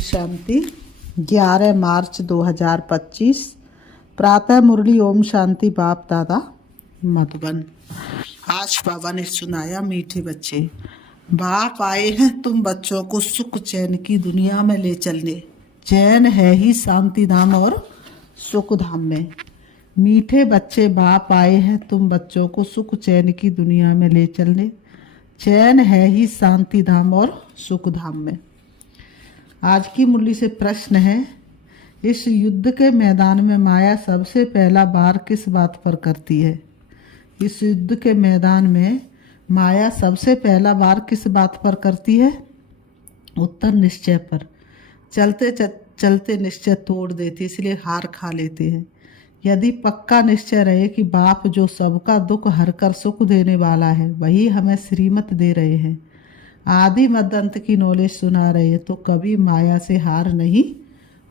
शांति। 11 मार्च 2025 प्रातः मुरली। ओम शांति। बाप दादा मधुबन। आज बाबा ने सुनाया, मीठे बच्चे, बाप आए हैं तुम बच्चों को सुख चैन की दुनिया में ले चलने। चैन है ही शांति धाम और सुख धाम में। मीठे बच्चे, बाप आए हैं तुम बच्चों को सुख चैन की दुनिया में ले चलने। चैन है ही शांति धाम और सुख धाम में। आज की मुरली से प्रश्न है, इस युद्ध के मैदान में माया सबसे पहला वार किस बात पर करती है? इस युद्ध के मैदान में माया सबसे पहला वार किस बात पर करती है? उत्तर, निश्चय पर। चलते चलते निश्चय तोड़ देती, इसलिए हार खा लेते हैं। यदि पक्का निश्चय रहे कि बाप जो सबका दुख हरकर सुख देने वाला है, वही हमें श्रीमत दे रहे हैं, आदि मध्य अंत की नॉलेज सुना रहे हैं, तो कभी माया से हार नहीं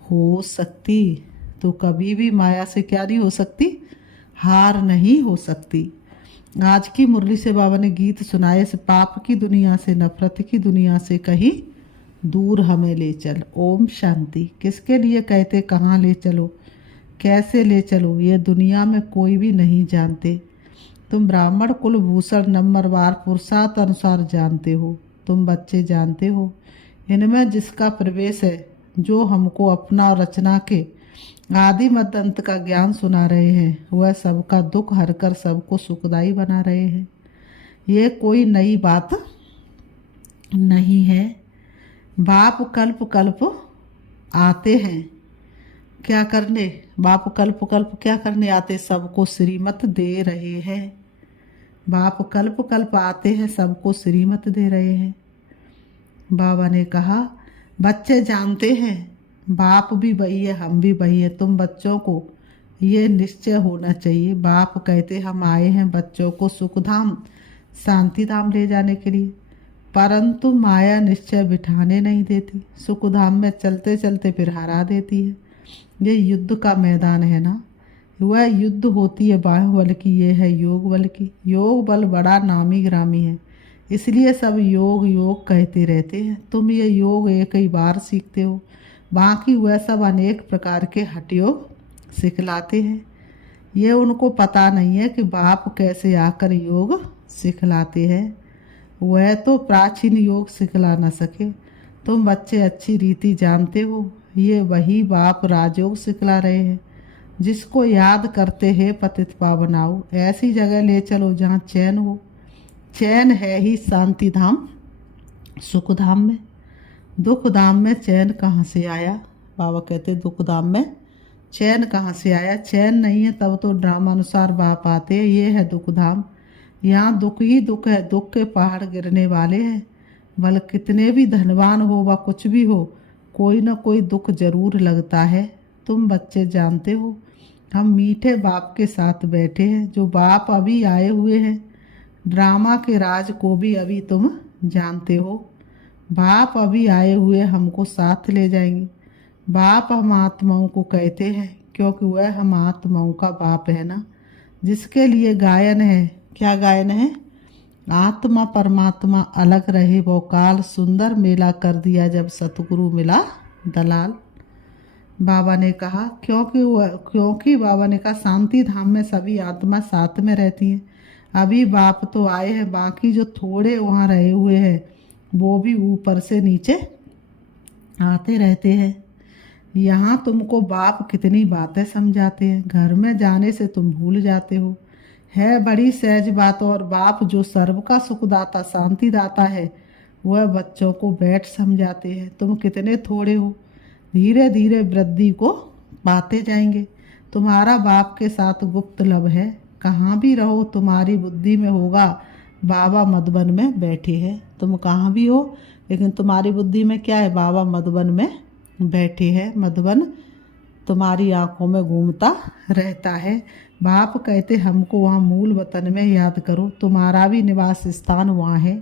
हो सकती। तो कभी भी माया से क्या नहीं हो सकती? हार नहीं हो सकती। आज की मुरली से बाबा ने गीत सुनाए, इस पाप की दुनिया से, नफरत की दुनिया से कहीं दूर हमें ले चल। ओम शांति। किसके लिए कहते, कहाँ ले चलो, कैसे ले चलो, ये दुनिया में कोई भी नहीं जानते। तुम ब्राह्मण कुल भूषण नंबरवार पुरुषार्थ अनुसार जानते हो। तुम बच्चे जानते हो, इनमें जिसका प्रवेश है, जो हमको अपना और रचना के आदि मध्य अंत का ज्ञान सुना रहे हैं, वह सबका दुख हरकर सबको सुखदायी बना रहे हैं। ये कोई नई बात नहीं है। बाप कल्प कल्प आते हैं क्या करने? बाप कल्प कल्प क्या करने आते? सबको श्रीमत दे रहे हैं। बाप कल्प कल्प आते हैं, सबको श्रीमत दे रहे हैं। बाबा ने कहा, बच्चे जानते हैं बाप भी वही है, हम भी वही है। तुम बच्चों को ये निश्चय होना चाहिए। बाप कहते, हम आए हैं बच्चों को सुखधाम शांति धाम ले जाने के लिए, परंतु माया निश्चय बिठाने नहीं देती। सुखधाम में चलते चलते फिर हरा देती है। ये युद्ध का मैदान है ना, वह युद्ध होती है बाहुबल की, ये है योग बल की। योग बल बड़ा नामी ग्रामी है, इसलिए सब योग योग कहते रहते हैं। तुम ये योग एक ही बार सीखते हो, बाकी वह सब अनेक प्रकार के हठ योग सिखलाते हैं। ये उनको पता नहीं है कि बाप कैसे आकर योग सिखलाते हैं। वह तो प्राचीन योग सिखला न सके। तुम बच्चे अच्छी रीति जानते हो, ये वही बाप राजयोग सिखला रहे हैं। जिसको याद करते हैं पतित पावनाओ, ऐसी जगह ले चलो जहाँ चैन हो। चैन है ही शांति धाम सुख धाम में। दुख धाम में चैन कहाँ से आया? बाबा कहते, दुख धाम में चैन कहाँ से आया? चैन नहीं है तब तो ड्रामा अनुसार बाप आते हैं। ये है दुख धाम, यहाँ दुख ही दुख है। दुख के पहाड़ गिरने वाले हैं। भले कितने भी धनवान हो व कुछ भी हो, कोई ना कोई दुख जरूर लगता है। तुम बच्चे जानते हो, हम मीठे बाप के साथ बैठे हैं, जो बाप अभी आए हुए हैं। ड्रामा के राज को भी अभी तुम जानते हो। बाप अभी आए हुए हमको साथ ले जाएंगे। बाप हम आत्माओं को कहते हैं, क्योंकि वह हम आत्माओं का बाप है ना। जिसके लिए गायन है, क्या गायन है? आत्मा परमात्मा अलग रहे वो काल, सुंदर मेला कर दिया जब सतगुरु मिला दलाल। बाबा ने कहा, क्योंकि बाबा ने कहा शांति धाम में सभी आत्मा साथ में रहती हैं। अभी बाप तो आए हैं, बाकी जो थोड़े वहाँ रहे हुए हैं वो भी ऊपर से नीचे आते रहते हैं। यहाँ तुमको बाप कितनी बातें समझाते हैं, घर में जाने से तुम भूल जाते हो। है बड़ी सहज बात। और बाप जो सर्व का सुखदाता शांति दाता है, वह बच्चों को बैठ समझाते हैं। तुम कितने थोड़े हो, धीरे धीरे वृद्धि को पाते जाएंगे। तुम्हारा बाप के साथ गुप्त लव है। कहाँ भी रहो तुम्हारी बुद्धि में होगा बाबा मधुबन में बैठे हैं। तुम कहाँ भी हो, लेकिन तुम्हारी बुद्धि में क्या है? बाबा मधुबन में बैठे हैं। मधुबन तुम्हारी आंखों में घूमता रहता है। बाप कहते, हमको वहाँ मूल वतन में याद करो। तुम्हारा भी निवास स्थान वहाँ है,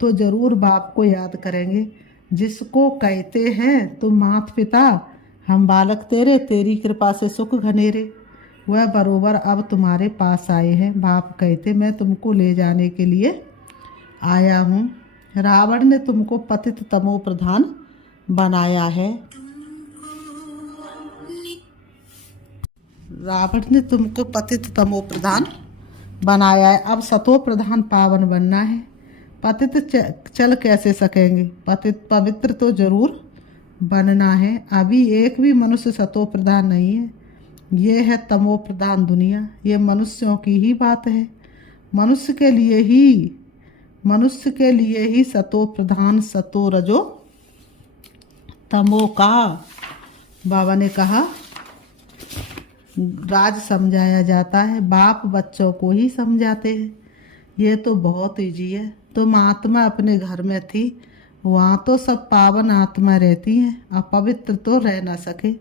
तो जरूर बाप को याद करेंगे। जिसको कहते हैं तुम मात पिता, हम बालक तेरे, तेरी कृपा से सुख घनेरे, वह बरोबर अब तुम्हारे पास आए हैं। बाप कहते, मैं तुमको ले जाने के लिए आया हूँ। रावण ने तुमको पतित तमो प्रधान बनाया है। रावण ने तुमको पतित तमो प्रधान बनाया है, अब सतो प्रधान पावन बनना है। पतित चल कैसे सकेंगे, पतित पवित्र तो जरूर बनना है। अभी एक भी मनुष्य सतो प्रधान नहीं है, ये है तमो प्रधान दुनिया। ये मनुष्यों की ही बात है। मनुष्य के लिए ही सतो प्रधान सतो रजो तमो का बाबा ने कहा राज समझाया जाता है। बाप बच्चों को ही समझाते हैं। ये तो बहुत ईजी है। तुम आत्मा अपने घर में थी, वहाँ तो सब पावन आत्मा रहती हैं, अपवित्र तो रह ना सके।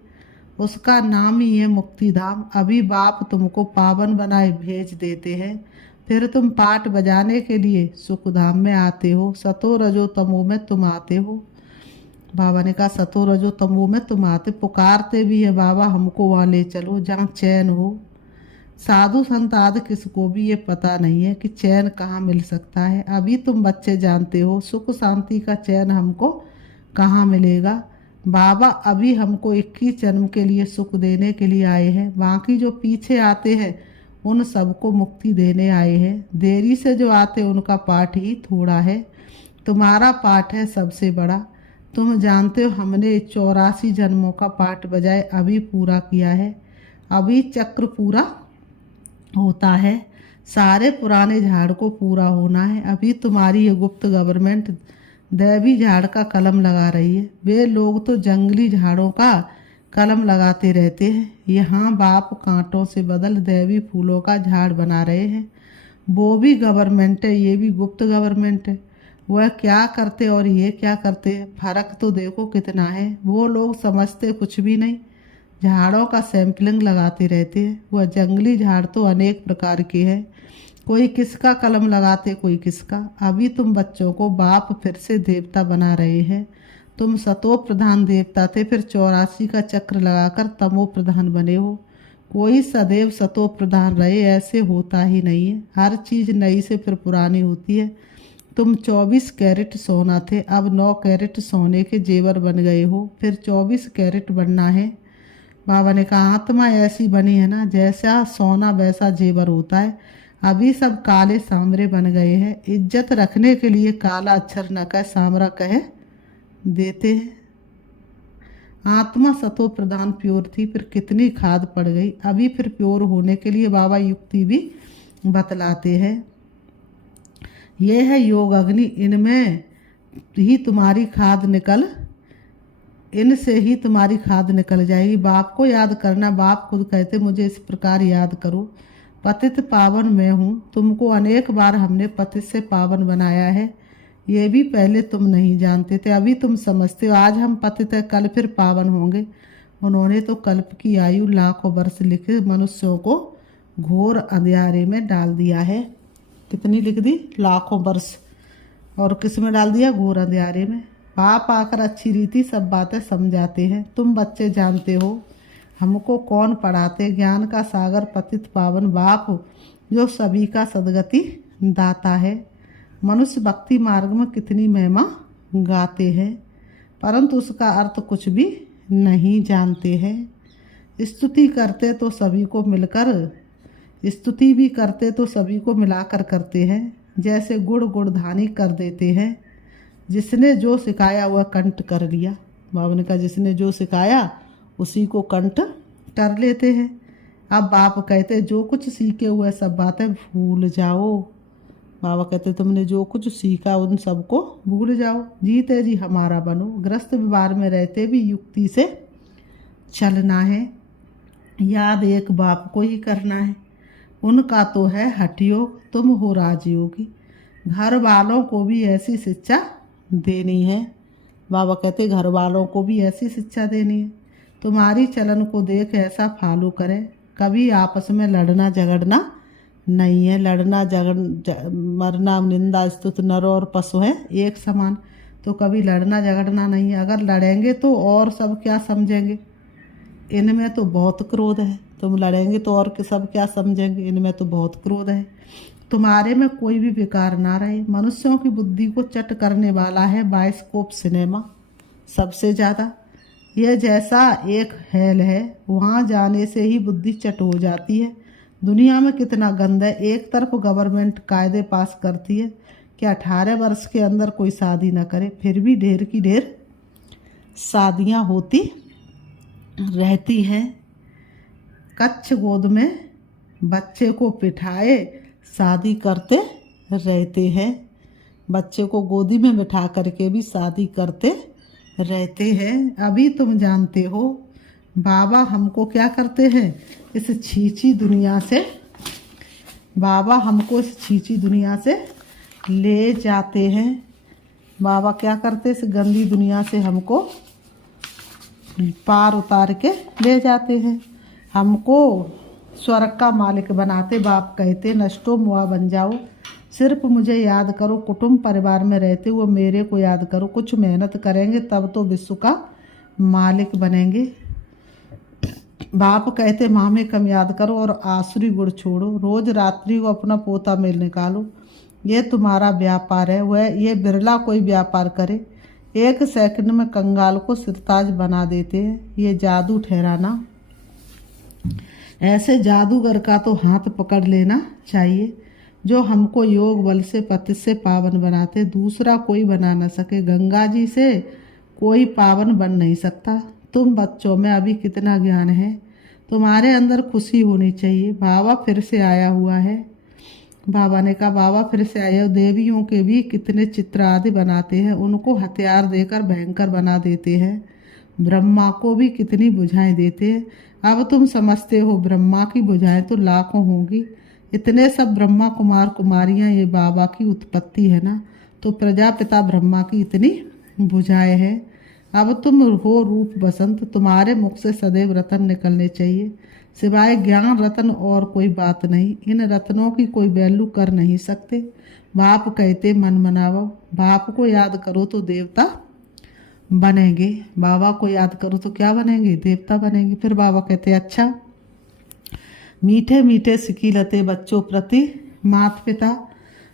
उसका नाम ही है मुक्तिधाम। अभी बाप तुमको पावन बनाए भेज देते हैं, फिर तुम पाठ बजाने के लिए सुखधाम में आते हो। सतो रजो तमो में तुम आते हो। बाबा ने कहा सतो रजो तमो में तुम आते, पुकारते भी है बाबा हमको वहाँ ले चलो जहाँ चैन हो। साधु संत आदि किसको भी ये पता नहीं है कि चैन कहाँ मिल सकता है। अभी तुम बच्चे जानते हो सुख शांति का चैन हमको कहाँ मिलेगा। बाबा अभी हमको 21 जन्म के लिए सुख देने के लिए आए हैं। बाकी जो पीछे आते हैं उन सबको मुक्ति देने आए हैं। देरी से जो आते उनका पाठ ही थोड़ा है, तुम्हारा पाठ है सबसे बड़ा। तुम जानते हो हमने 84 जन्मों का पाठ बजाय अभी पूरा किया है। अभी चक्र पूरा होता है, सारे पुराने झाड़ को पूरा होना है। अभी तुम्हारी ये गुप्त गवर्नमेंट दैवी झाड़ का कलम लगा रही है। वे लोग तो जंगली झाड़ों का कलम लगाते रहते हैं। यहाँ बाप कांटों से बदल दैवी फूलों का झाड़ बना रहे हैं। वो भी गवर्नमेंट है, ये भी गुप्त गवर्नमेंट है। वह क्या करते और ये क्या करते, फर्क तो देखो कितना है। वो लोग समझते कुछ भी नहीं, झाड़ों का सैंपलिंग लगाते रहते हैं। वह जंगली झाड़ तो अनेक प्रकार के हैं, कोई किसका कलम लगाते कोई किसका। अभी तुम बच्चों को बाप फिर से देवता बना रहे हैं। तुम सतो प्रधान देवता थे, फिर 84 का चक्र लगाकर तमो प्रधान बने हो। कोई सदैव सतो प्रधान रहे ऐसे होता ही नहीं है। हर चीज़ नई से फिर पुरानी होती है। तुम 24 कैरेट सोना थे, अब 9 कैरेट सोने के जेवर बन गए हो, फिर 24 कैरेट बनना है। बाबा ने कहा आत्मा ऐसी बनी है ना, जैसा सोना वैसा जेवर होता है। अभी सब काले सांवरे बन गए हैं। इज्जत रखने के लिए काला अक्षर न कह सांवरा कह देते हैं। आत्मा सतो प्रधान प्योर थी, फिर कितनी खाद पड़ गई। अभी फिर प्योर होने के लिए बाबा युक्ति भी बतलाते हैं। यह है योग अग्नि, इनमें ही तुम्हारी खाद निकल इनसे ही तुम्हारी खाद निकल जाएगी। बाप को याद करना। बाप खुद कहते मुझे इस प्रकार याद करो, पतित पावन मैं हूँ। तुमको अनेक बार हमने पतित से पावन बनाया है, ये भी पहले तुम नहीं जानते थे, अभी तुम समझते हो। आज हम पतित है, कल फिर पावन होंगे। उन्होंने तो कल्प की आयु लाखों वर्ष लिखे मनुष्यों को घोर अंधियारे में डाल दिया है। कितनी लिख दी? लाखों वर्ष। और किस में डाल दिया? घोर अंधियारे में। बाप आकर अच्छी रीति सब बातें समझाते हैं। तुम बच्चे जानते हो हमको कौन पढ़ाते। ज्ञान का सागर पतित पावन बाप जो सभी का सदगति दाता है। मनुष्य भक्ति मार्ग में कितनी महिमा गाते हैं, परंतु उसका अर्थ कुछ भी नहीं जानते हैं। स्तुति करते तो सभी को मिलकर, स्तुति भी करते तो सभी को मिलाकर करते हैं। जैसे गुड़ गुड़धानी कर देते हैं। जिसने जो सिखाया वह कंठ कर लिया। बाबा ने कहा जिसने जो सिखाया उसी को कंठ कर लेते हैं। अब बाप कहते जो कुछ सीखे हुए सब बातें भूल जाओ। बाबा कहते तुमने जो कुछ सीखा उन सबको भूल जाओ। जीते जी हमारा बनो। ग्रस्त व्यवहार में रहते भी युक्ति से चलना है। याद एक बाप को ही करना है। उनका तो है हठयोग, तुम हो राजयोगी। घर वालों को भी ऐसी शिक्षा देनी है। बाबा कहते घर वालों को भी ऐसी शिक्षा देनी है। तुम्हारी चलन को देख ऐसा फॉलो करें। कभी आपस में लड़ना झगड़ना नहीं है। लड़ना मरना निंदा स्तुत नर और पशु है एक समान। तो कभी लड़ना झगड़ना नहीं है। अगर लड़ेंगे तो और सब क्या समझेंगे। इनमें तो बहुत क्रोध है। तुम लड़ेंगे तो और सब क्या समझेंगे। इनमें तो बहुत क्रोध है। तुम्हारे में कोई भी विकार ना रहे। मनुष्यों की बुद्धि को चट करने वाला है बाइस्कोप सिनेमा। सबसे ज़्यादा। यह जैसा एक हेल है, वहाँ जाने से ही बुद्धि चट हो जाती है। दुनिया में कितना गंद है। एक तरफ गवर्नमेंट कायदे पास करती है कि 18 वर्ष के अंदर कोई शादी ना करे, फिर भी ढेर की ढेर शादियाँ होती रहती हैं। कच्छ गोद में बच्चे को बिठाए शादी करते रहते हैं। बच्चे को गोदी में बिठा करके भी शादी करते रहते हैं। अभी तुम जानते हो बाबा हमको क्या करते हैं, इस छींची दुनिया से, बाबा हमको इस छींची दुनिया से ले जाते हैं। बाबा क्या करते, इस गंदी दुनिया से हमको पार उतार के ले जाते हैं। हमको स्वर्ग का मालिक बनाते। बाप कहते नष्टो मुआ बन जाओ, सिर्फ मुझे याद करो, कुटुंब परिवार में रहते हुए मेरे को याद करो। कुछ मेहनत करेंगे तब तो विश्व का मालिक बनेंगे। बाप कहते माँ में कम याद करो और आसुरी गुड़ छोड़ो। रोज रात्रि को अपना पोता मेल निकालो। ये तुम्हारा व्यापार है। वह ये बिरला कोई व्यापार करे। एक सेकंड में कंगाल को सिरताज बना देते हैं। ये जादू ठहराना। ऐसे जादूगर का तो हाथ पकड़ लेना चाहिए जो हमको योग बल से पति से पावन बनाते। दूसरा कोई बना न सके। गंगा जी से कोई पावन बन नहीं सकता। तुम बच्चों में अभी कितना ज्ञान है, तुम्हारे अंदर खुशी होनी चाहिए। बाबा फिर से आया हुआ है। बाबा ने कहा बाबा फिर से आया। देवियों के भी कितने चित्र आदि बनाते हैं, उनको हथियार देकर भयंकर बना देते हैं। ब्रह्मा को भी कितनी बुझाएं देते हैं। अब तुम समझते हो ब्रह्मा की बुझाएं तो लाखों होंगी। इतने सब ब्रह्मा कुमार कुमारियां ये बाबा की उत्पत्ति है ना, तो प्रजापिता ब्रह्मा की इतनी बुझाएं हैं। अब तुम हो रूप बसंत, तुम्हारे मुख से सदैव रतन निकलने चाहिए। सिवाय ज्ञान रतन और कोई बात नहीं। इन रत्नों की कोई वैल्यू कर नहीं सकते। बाप कहते मन मनावो। बाप को याद करो तो देवता बनेंगे। बाबा को याद करो तो क्या बनेंगे, देवता बनेंगे। फिर बाबा कहते अच्छा, मीठे मीठे सिकीलते बच्चों प्रति माता पिता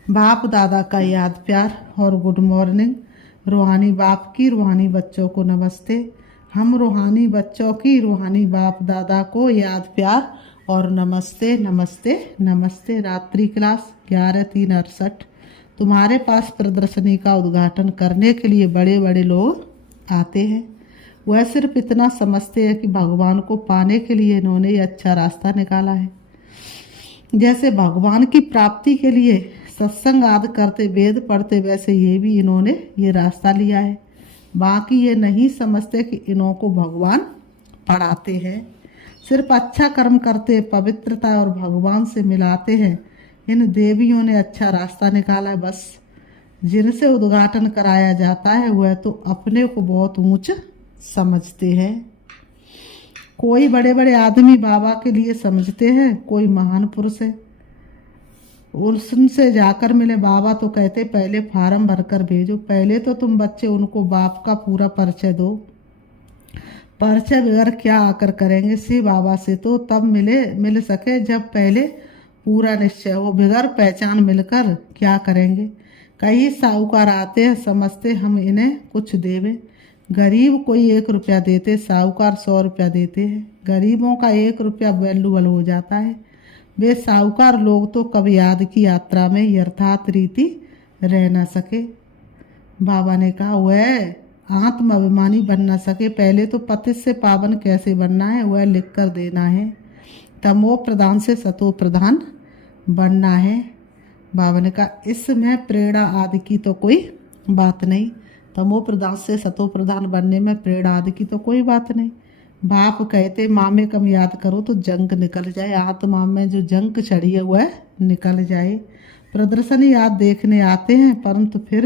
बाप दादा का याद प्यार और गुड मॉर्निंग। रूहानी बाप की रूहानी बच्चों को नमस्ते। हम रूहानी बच्चों की रूहानी बाप दादा को याद प्यार और नमस्ते नमस्ते नमस्ते। रात्रि क्लास 11/3/68। तुम्हारे पास प्रदर्शनी का उद्घाटन करने के लिए बड़े बड़े लोग आते हैं। वह सिर्फ इतना समझते हैं कि भगवान को पाने के लिए इन्होंने ये अच्छा रास्ता निकाला है। जैसे भगवान की प्राप्ति के लिए सत्संग आदि करते, वेद पढ़ते, वैसे ये भी इन्होंने ये रास्ता लिया है। बाकी ये नहीं समझते कि इन्हों को भगवान पढ़ाते हैं। सिर्फ अच्छा कर्म करते, पवित्रता और भगवान से मिलाते हैं। इन देवियों ने अच्छा रास्ता निकाला है। बस जिनसे उद्घाटन कराया जाता है वह तो अपने को बहुत ऊंच समझते हैं। कोई बड़े बड़े आदमी बाबा के लिए समझते हैं, कोई महान पुरुष है उनसे जाकर मिले। बाबा तो कहते पहले फार्म भरकर भेजो। पहले तो तुम बच्चे उनको बाप का पूरा परिचय दो। परिचय बगैर क्या आकर करेंगे। श्री बाबा से तो तब मिल सके जब पहले पूरा निश्चय हो। बगैर पहचान मिलकर क्या करेंगे। कई साहूकार आते हैं, समझते हम इन्हें कुछ देवें। गरीब कोई 1 रुपया देते, साहूकार 100 रुपया देते हैं। गरीबों का 1 रुपया वैल्यूबल हो जाता है। वे साहूकार लोग तो कभी याद की यात्रा में यथार्थ रीति रह न सके। बाबा ने कहा वह आत्म अभिमानी बन न सके। पहले तो पति से पावन कैसे बनना है वह लिख कर देना है। तमो प्रधान से सतो प्रधान बनना है। बाबा ने कहा इसमें प्रेरणा आदि की तो कोई बात नहीं। तमो प्रधान से सतो प्रधान बनने में प्रेरणा आदि की तो कोई बात नहीं। बाप कहते माँ में कम याद करो तो जंग निकल जाए। आत्मा में जो जंग चढ़ी है वह निकल जाए। प्रदर्शनी याद देखने आते हैं, परंतु फिर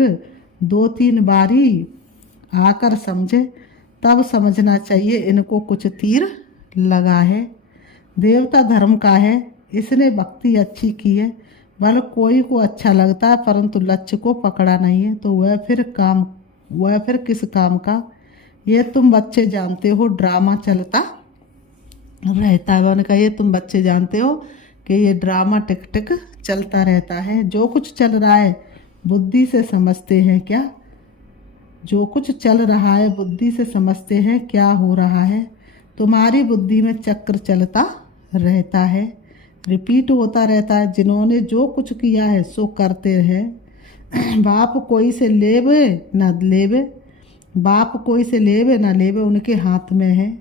2-3 बारी आकर समझे, तब समझना चाहिए इनको कुछ तीर लगा है। देवता धर्म का है, इसने भक्ति अच्छी की है। बल कोई को अच्छा लगता है परंतु लक्ष्य को पकड़ा नहीं है तो वह फिर किस काम का। ये तुम बच्चे जानते हो ड्रामा चलता रहता है। उन्होंने कहा ये तुम बच्चे जानते हो कि ये ड्रामा टिक टिक चलता रहता है। जो कुछ चल रहा है बुद्धि से समझते हैं क्या। जो कुछ चल रहा है बुद्धि से समझते हैं क्या हो रहा है। तुम्हारी बुद्धि में चक्र चलता रहता है, रिपीट होता रहता है। जिन्होंने जो कुछ किया है सो करते हैं। बाप कोई से लेवे न लेवे, बाप कोई से लेवे न लेवे, उनके हाथ में है।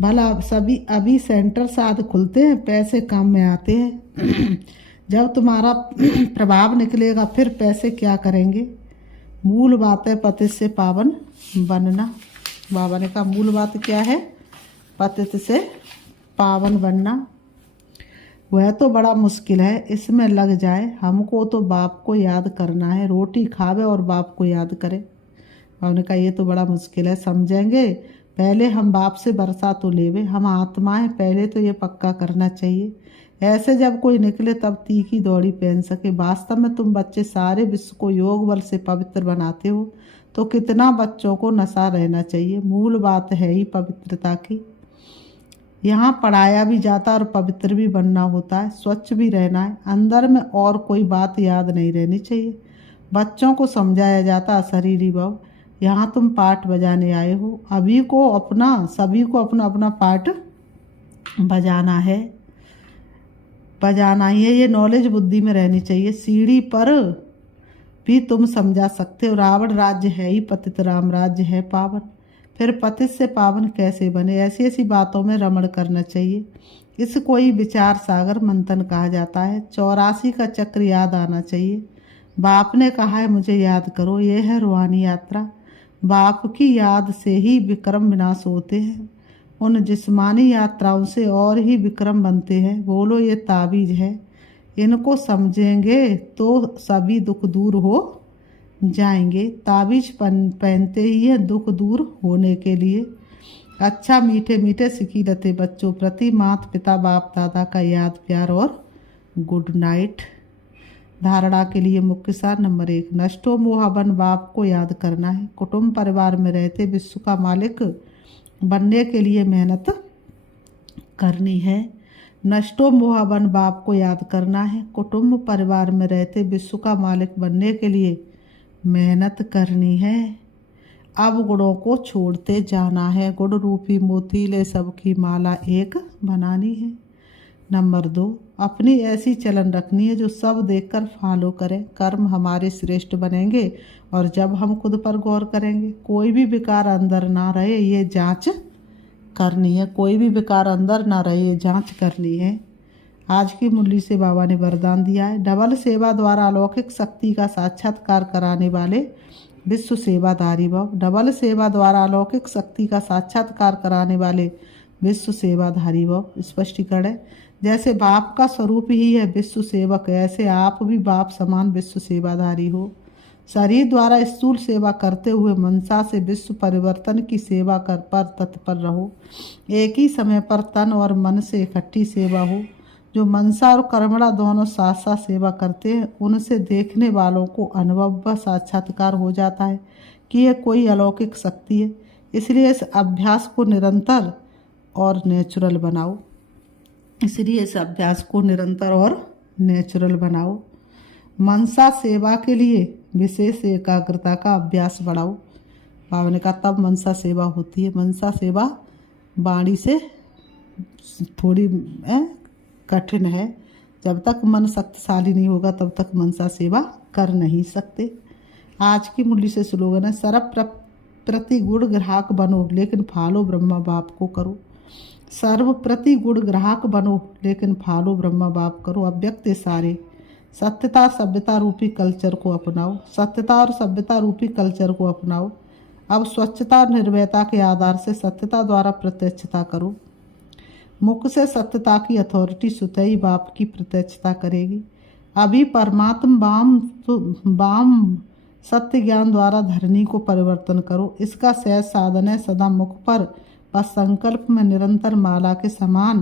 भला सभी अभी सेंटर साथ खुलते हैं, पैसे काम में आते हैं। जब तुम्हारा प्रभाव निकलेगा फिर पैसे क्या करेंगे। मूल बात है पतित से पावन बनना। बाबा ने कहा मूल बात क्या है, पतित से पावन बनना। वह तो बड़ा मुश्किल है, इसमें लग जाए। हमको तो बाप को याद करना है, रोटी खावे और बाप को याद करे। बाबा ने कहा ये तो बड़ा मुश्किल है, समझेंगे। पहले हम बाप से बरसा तो लेवे, हम आत्मा है, पहले तो ये पक्का करना चाहिए। ऐसे जब कोई निकले तब तीखी दौड़ी पहन सके। वास्तव में तुम बच्चे सारे विश्व को योग बल से पवित्र बनाते हो, तो कितना बच्चों को नशा रहना चाहिए। मूल बात है ही पवित्रता की। यहाँ पढ़ाया भी जाता और पवित्र भी बनना होता है, स्वच्छ भी रहना है। अंदर में और कोई बात याद नहीं रहनी चाहिए। बच्चों को समझाया जाता अशरीरी भाव। यहाँ तुम पाठ बजाने आए हो, सभी को अपना अपना पाठ बजाना है, बजाना ही है। ये नॉलेज बुद्धि में रहनी चाहिए। सीढ़ी पर भी तुम समझा सकते हो। रावण राज्य है ही पतित, राम राज्य है पावन। फिर पतित से पावन कैसे बने, ऐसी ऐसी बातों में रमण करना चाहिए। इस कोई विचार सागर मंथन कहा जाता है। 84 का चक्र याद आना चाहिए। बाप ने कहा है मुझे याद करो, ये है रूहानी यात्रा। बाप की याद से ही विक्रम विनाश होते हैं, उन जिस्मानी यात्राओं से और ही विक्रम बनते हैं। बोलो ये ताबीज है, इनको समझेंगे तो सभी दुख दूर हो जाएंगे। ताबीज पहनते ही है दुख दूर होने के लिए। अच्छा मीठे मीठे सिखी रहते बच्चों प्रति माता पिता बाप दादा का याद प्यार और गुड नाइट। धारणा के लिए मुख्य सार नंबर 1, नष्टो मोहाबन बाप को याद करना है। कुटुंब परिवार में रहते विश्व का मालिक बनने के लिए मेहनत करनी है। नष्टो मोहाबन बाप को याद करना है। कुटुंब परिवार में रहते विश्व का मालिक बनने के लिए मेहनत करनी है। अब गुणों को छोड़ते जाना है। गुण रूपी मोतीले सबकी माला एक बनानी है। नंबर 2, अपनी ऐसी चलन रखनी है जो सब देखकर फॉलो करें। कर्म हमारे श्रेष्ठ बनेंगे और जब हम खुद पर गौर करेंगे। कोई भी विकार अंदर ना रहे ये जांच करनी है। कोई भी विकार अंदर ना रहे ये जांच करनी है। आज की मुरली से बाबा ने वरदान दिया है। डबल सेवा द्वारा अलौकिक शक्ति का साक्षात्कार कराने वाले विश्व सेवाधारी भव। डबल सेवा द्वारा अलौकिक शक्ति का साक्षात्कार कराने वाले विश्व सेवाधारी भव। स्पष्टीकरण है, जैसे बाप का स्वरूप ही है विश्व सेवक, ऐसे आप भी बाप समान विश्व सेवाधारी हो। शरीर द्वारा स्थूल सेवा करते हुए मनसा से विश्व परिवर्तन की सेवा कर पर तत्पर रहो। एक ही समय पर तन और मन से इकट्ठी सेवा हो। जो मनसा और कर्मणा दोनों साथ साथ सेवा करते हैं उनसे देखने वालों को अनुभव व साक्षात्कार हो जाता है कि यह कोई अलौकिक शक्ति है। इसलिए इस अभ्यास को निरंतर और नेचुरल बनाओ। मनसा सेवा के लिए विशेष एकाग्रता का अभ्यास बढ़ाओ। बाबा ने कहा तब मनसा सेवा होती है। मनसा सेवा वाणी से थोड़ी कठिन है। जब तक मन शक्तिशाली नहीं होगा तब तक मनसा सेवा कर नहीं सकते। आज की मुरली से स्लोगन है, सर्व प्रति गुण ग्राहक बनो लेकिन फॉलो ब्रह्मा बाप को करो। सर्व प्रति गुण ग्राहक बनो लेकिन फॉलो ब्रह्मा बाप करो। अव्यक्त सारे सत्यता सभ्यता रूपी कल्चर को अपनाओ। सत्यता और सभ्यता रूपी कल्चर को अपनाओ। अब स्वच्छता और निर्भयता के आधार से सत्यता द्वारा प्रत्यक्षता करो। मुख से सत्यता की अथॉरिटी सुतई बाप की प्रत्यक्षता करेगी। अभी परमात्मा बाम सत्य ज्ञान द्वारा धरनी को परिवर्तन करो। इसका सहज साधन है सदा मुख पर बस संकल्प में निरंतर माला के समान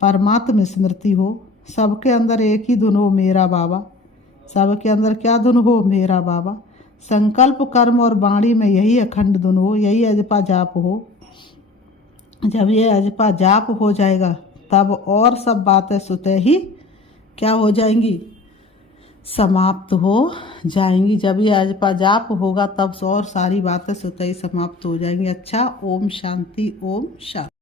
परमात्म स्मृति हो। सबके अंदर एक ही धुन हो, मेरा बाबा। सबके अंदर क्या धुन हो, मेरा बाबा। संकल्प कर्म और वाणी में यही अखंड धुन हो, यही अजपा जाप हो। जब ये अजपा जाप हो जाएगा तब और सब बातें सुते ही क्या हो जाएंगी, समाप्त हो जाएंगी। जब ये अजपा जाप होगा तब और सारी बातें स्वतः ही समाप्त हो जाएंगी। अच्छा, ओम शांति, ओम शांति।